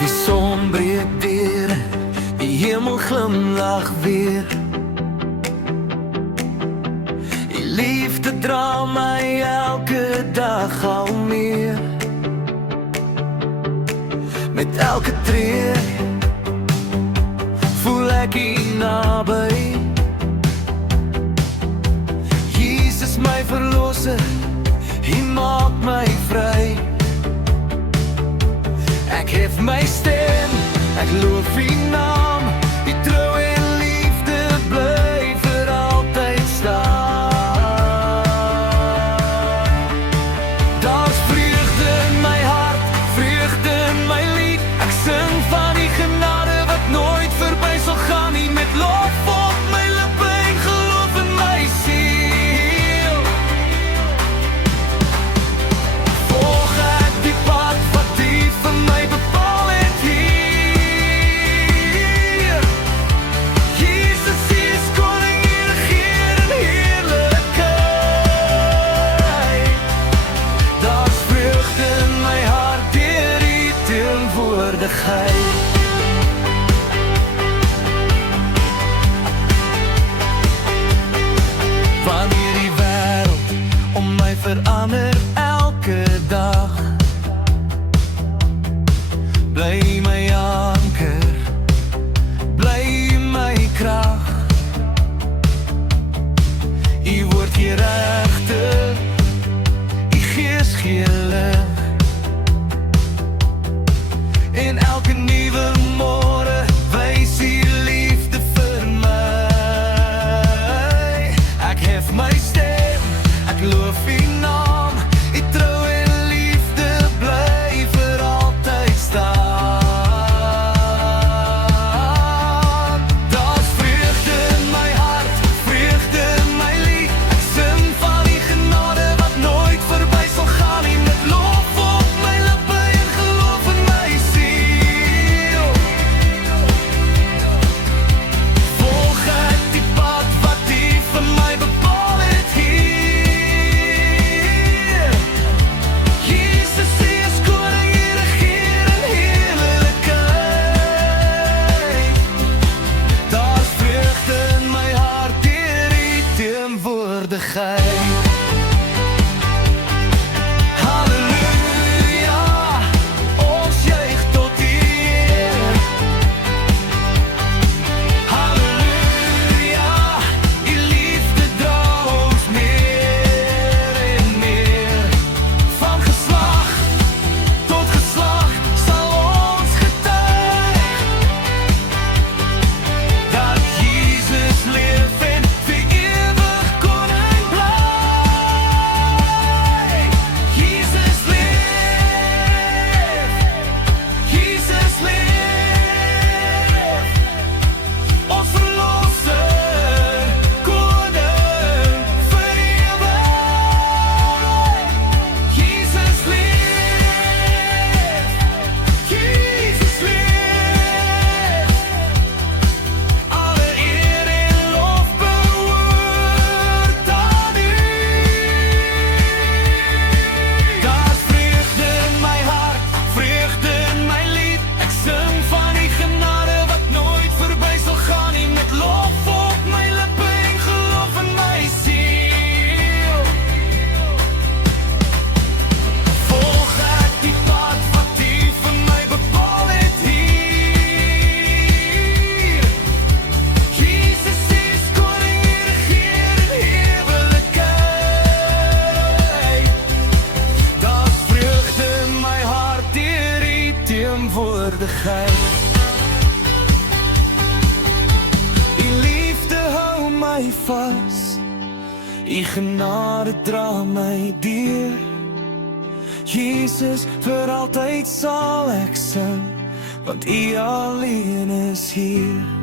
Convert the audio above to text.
Die son breek deur, die hemel glimlag weer. Die liefde dra my elke dag al meer. Met elke tree voel ek hier naby. Jesus my verlosser, hy maak my vry. Ek hef my stem, ek loof die naam, die trou en liefde bly vir altyd staan. Daar's vreugde in my hart, vreugde in my lied. Ek sing van die genade wat nooit verby sal gaan nie, met lof op my lippe en geloof in my siel. Volg ek die pad wat die vir my bepaal het hier. Jesus is koning, hy regeer in heerlikheid. Daar's vreugde in my hart deur die teenwoordigheid. Wanneer die wêreld om my verander elke dag, bly my anker, bly my krag. U word hier regter, u gees gee lig. En elke nuwe môre wys u liefde vir my. Ek hef my stem, ek loof u naam, u trou en liefde bly vir altyd staan. Daar's vreugde in my hart, vreugde in my lied. Ek sing van die genade wat nooit verby sal gaan nie, met lof op my lippe en geloof in my siel. Volg ek die pad wat U vir my bepaal het hier. Jesus is koning, hy regeer in heerlikheid. Daar's vreugde in my hart deur U teenwoordigheid. Halleluja, ons juig tot U eer. Halleluja, U liefde dra ons meer en meer. Van geslag tot geslag sal ons getuig dat Jesus leef en vir ewig koning bly. Jesus leef, Jesus leef, ons verlosser, koning vir ewig. Jesus leef, Jesus leef, alle eer en lof behoort aan U. Daar's vreugde in my hart, vreugde in my lied. Ek sing van die genade wat nooit verby sal gaan nie, met lof op my lippe en geloof in my siel. Volg ek die pad wat U vir my bepaal het hier. Jesus is koning, hy regeer in heerlikheid. Daar's vreugde in my hart deur U teenwoordigheid. U liefde hou my vas, U genade dra my deur. Jesus, vir altyd sal ek sing, want U alleen is hier.